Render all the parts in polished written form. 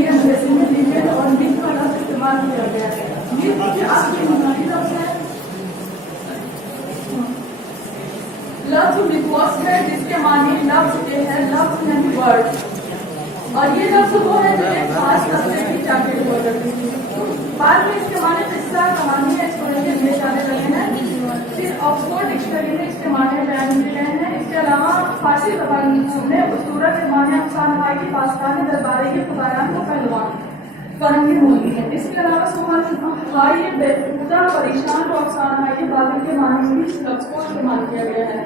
लिए अंग्रेजी में लीगल और लीग का लफ्ज इस्तेमाल किया गया है। ये आपकी यूनानी लफ्ज है। लफ्ज लिक्वस है जिसके मानी लफ्ज के है, लफ्ज यानी वर्ड। और ये लफ्ज वो है जो एक खास तबके की चाकरी हो जाती है। बाद में इसके माने किस्सा कहानी है, इसको लेकर ढेर सारे रहे हैं। फिर ऑक्सफोर्ड डिक्शनरी में इसके माने बयान किए गए हैं। इसके अलावा फारसी ज़बान में उस्तूरा के माने अफसाना है कि दास्तान दरबारी के खुदायान को पहलवान फरंगी होती है। इसके अलावा सुहान हाई बेखुदा परेशान और अफसाना है कि बादल के माने में भी इस लफ्ज को इस्तेमाल किया गया है।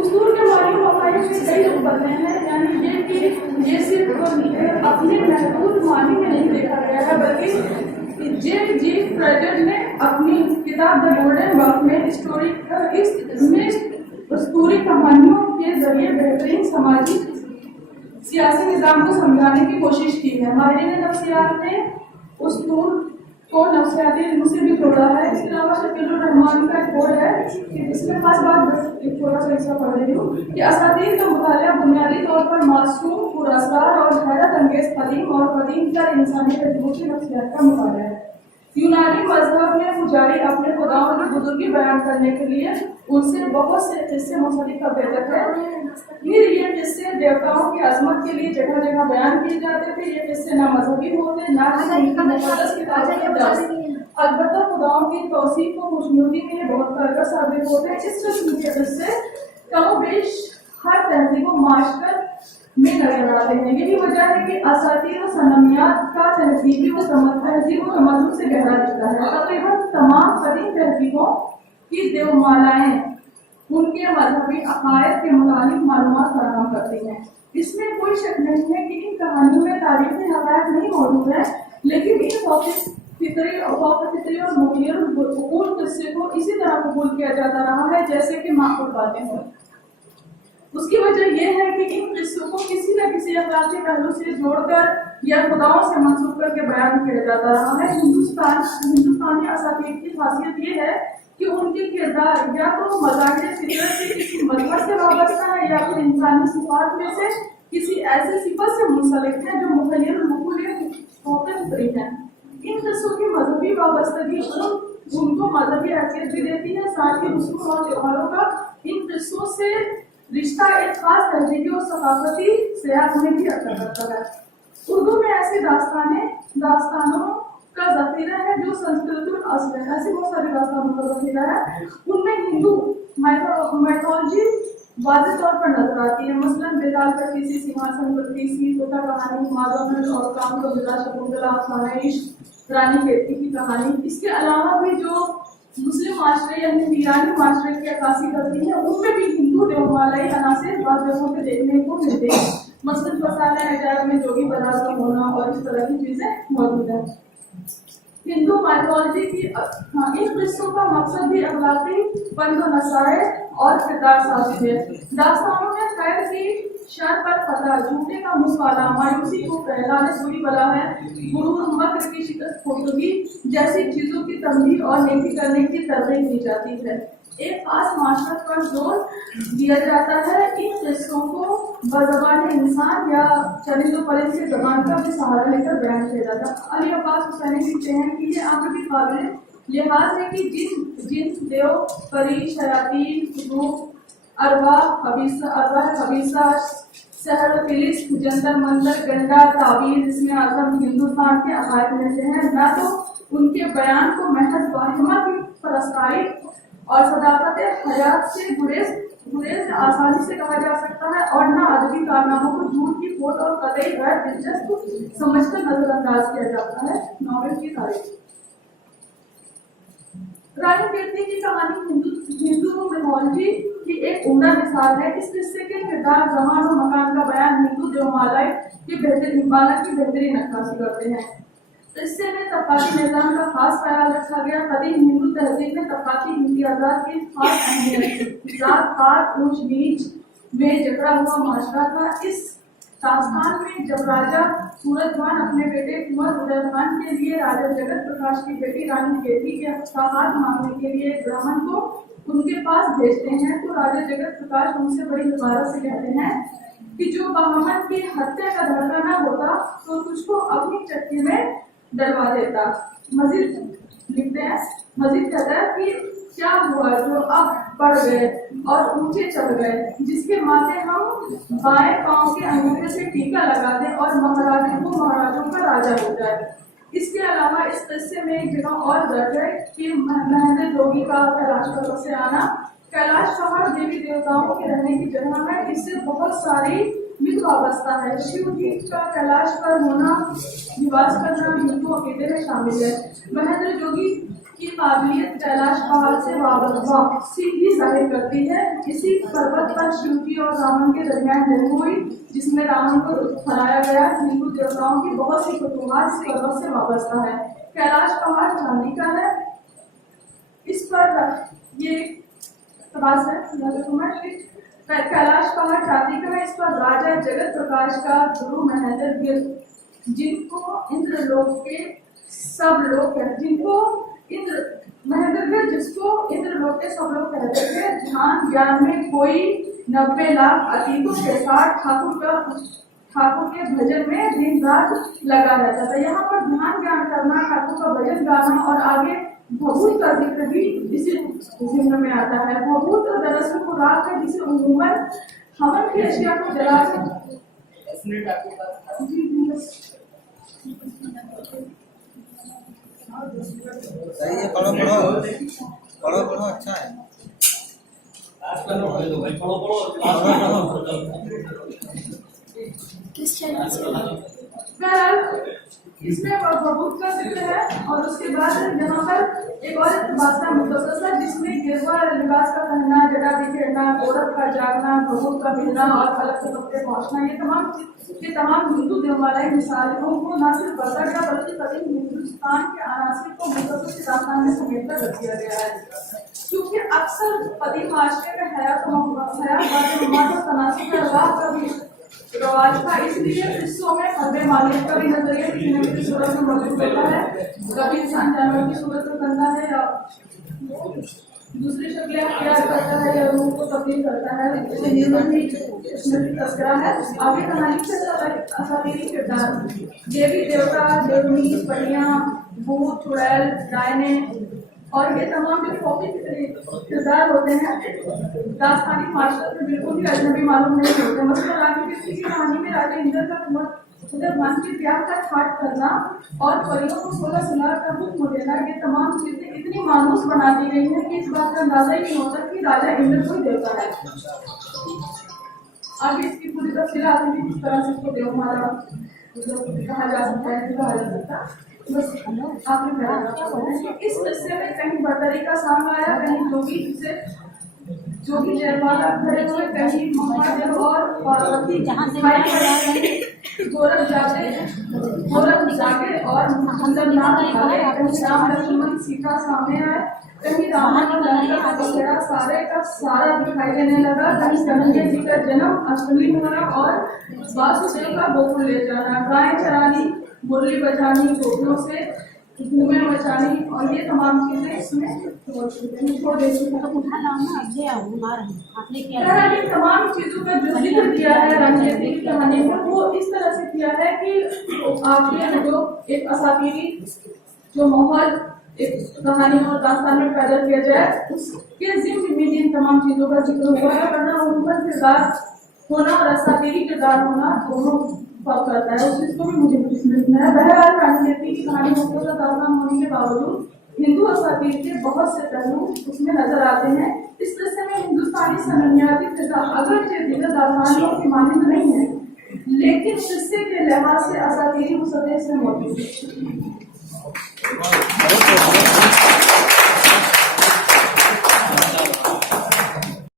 उस्तूर के माने वफ़ाई के कई रूप बदले हैं, यानी ये कि ये सिर्फ अपने महदूद मानी में नहीं देखा गया है, बल्कि जी फ्रेजर ने अपनी किताब द गोल्डन वर्क में उस्तूरी कहानियों के जरिए बेहतरीन समाजी सियासी निज़ाम को समझाने की कोशिश की है। माहिरीन नफ्सियात ने उस्तूर को नफ्सियाती इल्म से भी जोड़ा है। इसके अलावा शकीलुर रहमान का एक कोड है कि इसमें खास बात एक थोड़ा सा हिस्सा पढ़ रही हूँ कि असातीर का मुतालिया बुनियादी तौर पर मासूम, पुरअसरार और हैरत अंगेज कदीम और कदीम तर इंसानी तजुर्बों की नफ्सियात का मुतालिया है। यूनानी मजहब में पुजारी अपने खुदाओं की बुजुर्गी बयान करने के लिए उनसे बहुत से किस्से मुंसलिक कर देते थे। फिर ये किस्से देवताओं की अजमत के लिए जगह जगह बयान किए जाते थे। ये किस्से ना मजहबी होते, ना मुक़द्दस किताबों के दर्स, अलबत्ता खुदाओं की तौसीफ को खुशनुदी के लिए बहुत कारगर साबित होते हैं। इस किस्म के किस्से कमोबेश हर तहजीब व माशरत में नजर आते हैं। यही वजह है कि असातीर व सनमियात का तहजीब व तमद्दुन से गहरा रिश्ता है। तकरीबन तमाम कदीम तहजीबों की देवमालाएं उनके मजहबी अकायद के मुतालिक मालूमात फराहम करती हैं। इसमें कोई शक नहीं है कि इन कहानियों में तारीखी हक़ायक़ नहीं मौजूद है, लेकिन इन फितरी और मुग़य्यर किस्से को इसी तरह कबूल किया जाता रहा है जैसे कि माकूल बातें हों। उसकी वजह यह है कि इन किस्सों को किसी न किसी अखलाकी पहलू से जोड़कर या खुदाओं से मंसूब करके बयान किया जाता रहा है। हिंदुस्तानी असातीर की खासियत ये है कि उनके किरदार या तो मज़ाहिर फितरत के किसी मजहब से वाबस्ता है या फिर इंसानी सिफात में से किसी ऐसी सिफत से मुंसलिक है जो मुख़य्यर फितरी है। इन किस्सों की मजहबी वाबस्तगी उनको मजहबी हैसियत भी देती है, साथ ही रसूम और त्योहारों का इन किस्सों से रिश्ता एक खास तहजीबी और सकाफती सियासत में भी असर करता है। उर्दू में ऐसी दास्तानों का ज़ख़ीरा है जो संस्कृतुल अस्ल है। ऐसी बहुत सारी दास्तानों का ज़ख़ीरा है। उनमें हिंदू माइथोलॉजी वाज़ेह तौर पर नजर आती है। मसलन बेताल कतीसी, सिंहासन कतीसी, तोता कहानी, माधवनल और कामरो बिला शकुंतला, अफसाना इश्क, रानी केतकी की कहानी। इसके अलावा भी जो मुस्लिम माशरे यानी ईरानी माशरे की अक्कासी करती है, उनमें भी हिंदू देवमालाई अनासिर बाद जगहों पे देखने को मिलते हैं। मसलन फसाने अजायब में जोगी बारात का होना और इस तरह की चीजें मौजूद है। हिंदू माइथोलॉजी की इन किस्सों का मकसद भी अखलाकी फंद नसाए और किरदार साजी है। दास्तानों में खैर की शर पर फतह, झूठे का मुकाला, मायूसी को फैलाने बुरी बला है, गुरूर, मक्र की शिकस्त खोदगी जैसी चीजों की तंबीह और नेकी करने की तरगीब दी जाती है। एक खास माशरत पर जोर दिया जाता है। इन किस्सों को बज़बान इंसान या चरिंदों परिंद के ज़बान का भी सहारा लेकर बयान किया जाता है। अली अब्बास हुसैनी लिखते हैं कि ये अम्र भी काबिल लिहाज है कि जिन देव, परी, शयातीन, रूह, अरवाह हबीसा, शहर, फिलिस, जंतर मंतर, गंडा, ताबीर, इसमें आजम हिंदुस्तान के अकायद में से हैं। न तो उनके बयान को महज वाहिमा की परस्ताई और सदाकत हयात से गुरेज आसानी से कहा जा सकता है, और न अदबी कारनामों को झूठ की खोट और कतई गैर दिलचस्प समझकर नजरअंदाज किया जाता है। नॉवेल की तारीख। रानी केतकी की कहानी हिंदू मिथोलॉजी की एक उम्दा मिसाल है। इस किस्से के किरदार, ज़मान और मकान का बयान हिंदू देवमालाई की बेहतरीन नक्काशी करते हैं। किस्से में तबक़ाती निज़ाम का खास ख्याल रखा गया। कदीम हिंदू तहजीब में तबक़ाती इम्तियाज़ात की खास अहमियत, जात पात, ऊंच नीच में जकड़ा हुआ माशरा था। इस दास्तान में जब राजा सूरज खान अपने बेटे कुंवर उदय खान के लिए राजा जगत प्रकाश की बेटी रानी केतकी के हक़ाक़ात मांगने के लिए ब्राह्मण को उनके पास भेजते हैं, तो राजा जगत प्रकाश उनसे बड़ी हक़ारत से कहते हैं کہ جو بہمن کی ہتیا کا دھڑکا نہ ہوتا تو تجھ کو اپنی چکی میں ڈلوا دیتا. مزید لکھتے ہیں، مزید کہتا ہے کہ کیا ہوا جو اب بڑھ گئے اور اونچے چڑھ گئے، جس کے ماتھے ہم بائیں پاؤں کے انگوٹھے سے ٹیکا لگا دیں اور مہاراجوں کا راجا ہو جائے. اس کے علاوہ اس قصے میں ایک جگہ اور درج ہے کہ مہندر جوگی کا کیلاش پروت سے آنا. کیلاش پہاڑ دیوی دیوتاؤں کے رہنے کی جگہ ہے، اس سے بہت ساری مت وابستہ ہے. شیو جی کا کیلاش پر ہونا، نواس کرنا ہندو عقیدے میں شامل ہے. مہندر جوگی کی قابلیت کیلاش پہاڑ سے واپسی بھی ظاہر کرتی ہے. اسی پروت پر شیو جی اور راون کے درمیان جنگ ہوئی جس میں راون کو ہرایا گیا. ہندو دیوتاؤں کی بہت سی فتوحات اس پروت سے وابستہ ہے. کیلاش پہاڑ چاندی کا ہے. اس پر یہ بات ہے کیلاش پہاڑ چاندی کا ہے. اس پر راجا جگت پرکاش کا گرو مہندر گرد، جن کو اندر لوک کے سب لوگ جن کو مہندر گرد جس کو اندر لوک کے سب لوگ کہتے تھے، دھیان گیان میں کوئی 90 لاکھ عتیقوں کے ساتھ ٹھاکر کے بھجن میں دن رات لگا رہتا تھا. یہاں پر دھیان گیان کرنا، ٹھاکر کا بھجن گانا اور آگے بھگوت کا ذکر بھی اسی ضمن میں آتا ہے. بھگوت دراصل خوراک ہے جسے عموماً ہون کی اشیاء کو جلا کر پڑھو اچھا ہے. اس میں بہت کا ذکر ہے. اور اس کے بعد یہاں پر ایک اور اقتباس کا مختصر ہے جس میں گیروا لباس کا پہننا، جٹا بکھیرنا، عورت کا جاگنا، بہت کا ملنا اور الگ سے کپڑے پہنچنا، یہ تمام ہندو دیوالائی مثالوں کو نہ صرف برتا گیا بلکہ قدیم ہندوستان کے عناصر کو مختصر کی داستان میں سمیٹ کر رکھ دیا گیا ہے. کیونکہ اکثر قدیم معاشرے میں حیات اور تناسب کا کا بھی رواج تھا، اس لیے حصوں میں حرب مالیت کا بھی نظریہ کسی کی صورت میں موجود ہوتا ہے. کبھی انسان جانور کی صورت میں کرتا ہے یا دوسری شکلیں اختیار کرتا ہے یا روح کو تبدیل کرتا ہے. اس میں تذکرہ ہے. آگے کہانی سے اساطیری کردار، دیوی دیوتا، دیونی، پریاں، بھوت، چڑیل، ڈائنے اور یہ تمام جو فوقی کردار ہوتے ہیں داستانی معاشرت میں بالکل بھی اجنبی معلوم نہیں ہوتے. مثلاً رانی کی کہانی میں راجا اندر کا من کے پیار کا ٹھاٹ کرنا اور پریوں کو 16 سلار کا حکم دینا، یہ تمام چیزیں اتنی مانوس بنا دی گئی ہیں کہ اس بات کا اندازہ ہی نہیں ہوتا کہ راجا اندر کوئی دیوتا ہے. آگے اس کی پوری تفصیل آتی ہے کس طرح سے اس کو دیو مارا کہا جا سکتا ہے، کہا جا سکتا. بس آپ نے اس قصے میں کہیں برتری کا سامنا آیا، کہیں جوگی جیوالا کھڑے ہوئے، کہیں مہاجر اور پاروتی گورکھ جاگے اور محمد نام کھڑے، کہیں رام لکشمن سیتا سامنے آئے، کہیں راون اور لنکا کا بسیرا سارے کا سارا دکھائی دینے لگا، کہیں کنہیا جی کا جنم اشٹمی ہونا اور واسودیو کا گوکل لے جانا، گائیں چرانی، مرلی بجانی، گوپلوں سے دھومیں مچانی، اور یہ تمام چیزیں اس میں چھوڑ دیتی ہیں. تمام چیزوں کا جو ذکر کیا ہے رنگیتی کی کہانی میں وہ اس طرح سے کیا ہے کہ آپ نے جو ایک اساطیری جو ماحول ایک کہانی اور داستان میں پیدا کیا جائے اس کے ضمن میں جن تمام چیزوں کا ذکر ہوا ہے، ورنہ ان پر کردار ہونا اور اساطیری کردار ہونا دونوں فرق کرتا ہے. اس چیز کو بھی مجھے اس میں لکھنا ہے. بہرحال رنگیتی کی کہانی مختصر داستان ہونے کے باوجود ہندو اساطیر کے بہت سے پہلو اس میں نظر آتے ہیں. اس قصے میں ہندوستانی سمندیاتی کردار اگرچہ دیگر داستانوں کی مانند نہیں ہے لیکن قصے کے لحاظ سے اساطیری مسئلے سے موجود ہے.